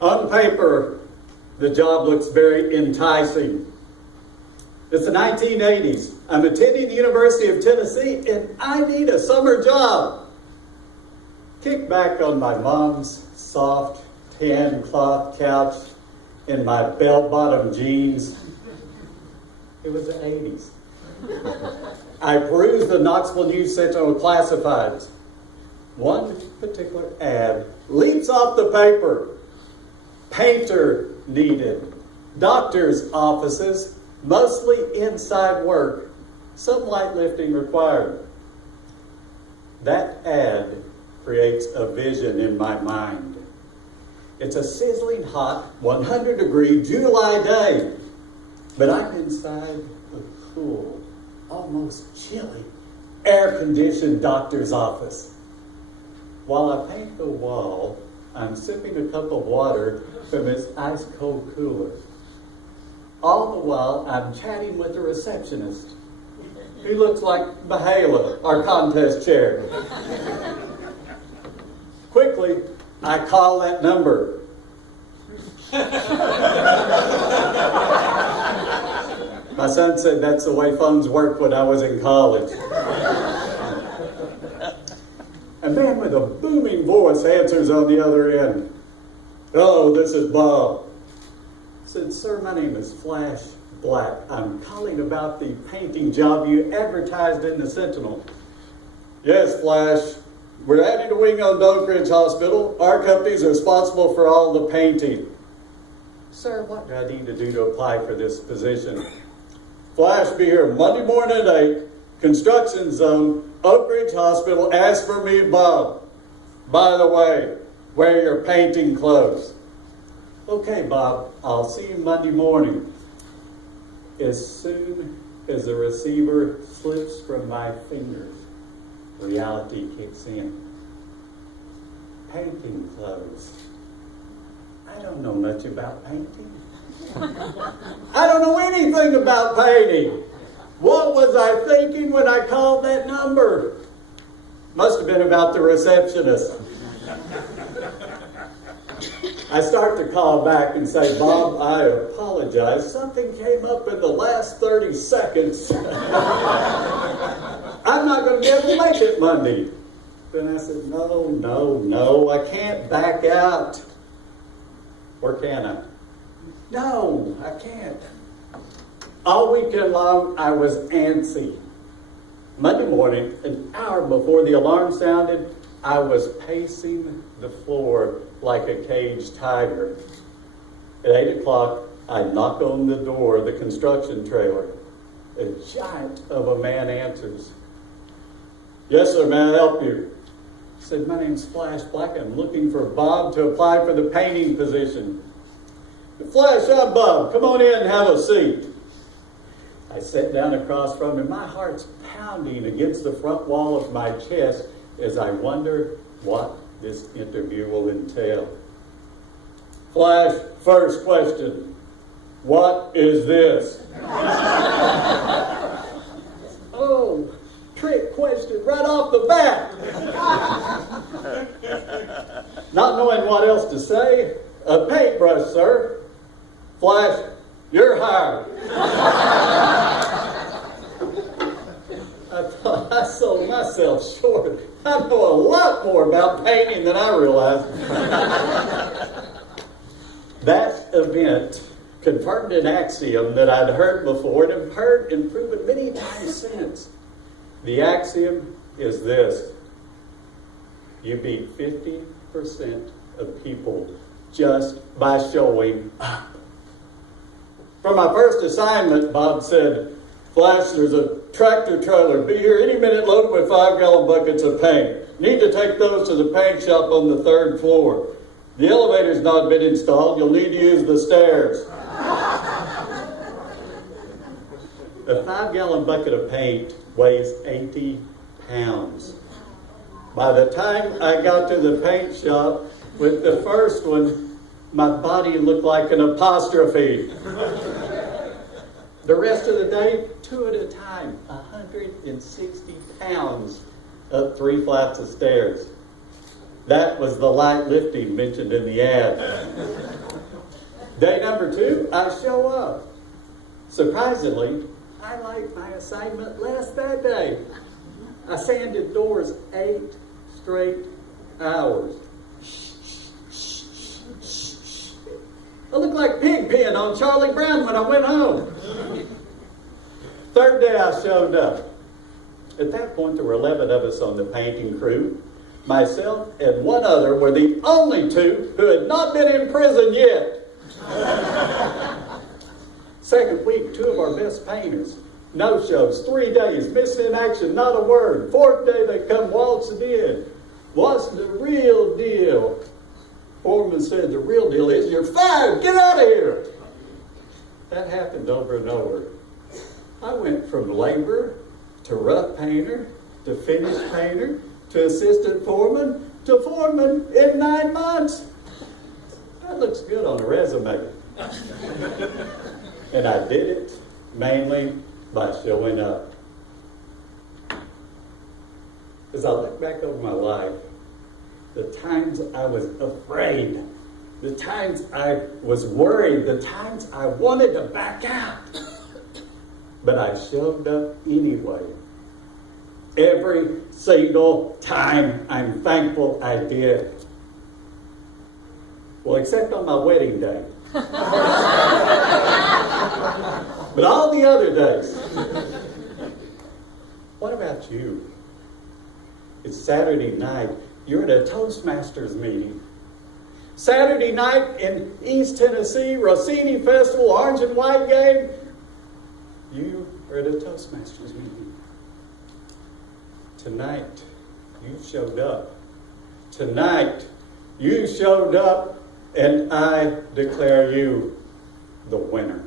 On paper, the job looks very enticing. It's the 1980s. I'm attending the University of Tennessee and I need a summer job. Kick back on my mom's soft tan cloth couch in my bell-bottom jeans. It was the 80s. I perused the Knoxville News Sentinel classifieds. One particular ad leaps off the paper. Painter needed. Doctor's offices, mostly inside work. Some light lifting required. That ad creates a vision in my mind. It's a sizzling hot, 100-degree July day. But I'm inside a cool, almost chilly, air-conditioned doctor's office. While I paint the wall, I'm sipping a cup of water from his ice-cold cooler. All the while, I'm chatting with the receptionist. He looks like Mahala, our contest chair. Quickly, I call that number. My son said that's the way phones worked when I was in college. A man with a booming voice answers on the other end. "Hello, this is Bob." I said, "Sir, my name is Flash Black. I'm calling about the painting job you advertised in the Sentinel." "Yes, Flash. We're adding a wing on Oak Ridge Hospital. Our company is responsible for all the painting." "Sir, what do I need to do to apply for this position?" "Flash, be here Monday morning at 8. Construction zone, Oak Ridge Hospital. Ask for me, Bob. By the way, wear your painting clothes." "Okay, Bob, I'll see you Monday morning." As soon as the receiver slips from my fingers, reality kicks in. Painting clothes. I don't know much about painting. I don't know anything about painting. What was I thinking when I called that number? Must have been about the receptionist. I start to call back and say, "Bob, I apologize. Something came up in the last 30 seconds. I'm not going to be able to make it Monday." Then I said, no, I can't back out. Or can I? No, I can't. All weekend long, I was antsy. Monday morning, an hour before the alarm sounded, I was pacing the floor like a caged tiger. At 8 o'clock, I knock on the door of the construction trailer. A giant of a man answers. "Yes, sir, may I help you?" I said, "My name's Flash Black. I'm looking for Bob to apply for the painting position." "Flash, I'm Bob. Come on in and have a seat." I sat down across from him. My heart's pounding against the front wall of my chest as I wonder what this interview will entail. "Flash, first question. What is this?" Oh, trick question right off the bat. Not knowing what else to say, "A paintbrush, sir." "Flash, you're hired." I thought I sold myself short. I know a lot more about painting than I realized. That event confirmed an axiom that I'd heard before and have heard and proven many times since. The axiom is this: you beat 50% of people just by showing up. For my first assignment, Bob said, "Flash, there's a tractor trailer. Be here any minute loaded with 5-gallon buckets of paint. Need to take those to the paint shop on the 3rd floor. The elevator's not been installed. You'll need to use the stairs." A 5-gallon bucket of paint weighs 80 pounds. By the time I got to the paint shop with the first one, my body looked like an apostrophe. The rest of the day, 2 at a time, 160 pounds up 3 flights of stairs. That was the light lifting mentioned in the ad. Day number 2, I show up. Surprisingly, I liked my assignment less that day. I sanded doors 8 straight hours. I looked like Pigpen on Charlie Brown when I went home. Third day I showed up. At that point, there were 11 of us on the painting crew. Myself and one other were the only 2 who had not been in prison yet. Second week, 2 of our best painters. No shows, 3 days, missing in action, not a word. Fourth day, they come waltzing in. What's the real deal? Foreman said, the real deal is you're fired, get out of here. That happened over and over. I went from laborer to rough painter to finished painter to assistant foreman to foreman in 9 months. That looks good on a resume. And I did it mainly by showing up. As I look back over my life, the times I was afraid, the times I was worried, the times I wanted to back out, but I showed up anyway. Every single time, I'm thankful I did. Well, except on my wedding day. But all the other days. What about you? It's Saturday night. You're at a Toastmasters meeting. Saturday night in East Tennessee, Rossini Festival, Orange and White game. You are at a Toastmasters meeting. Tonight, you showed up. Tonight, you showed up, and I declare you the winner.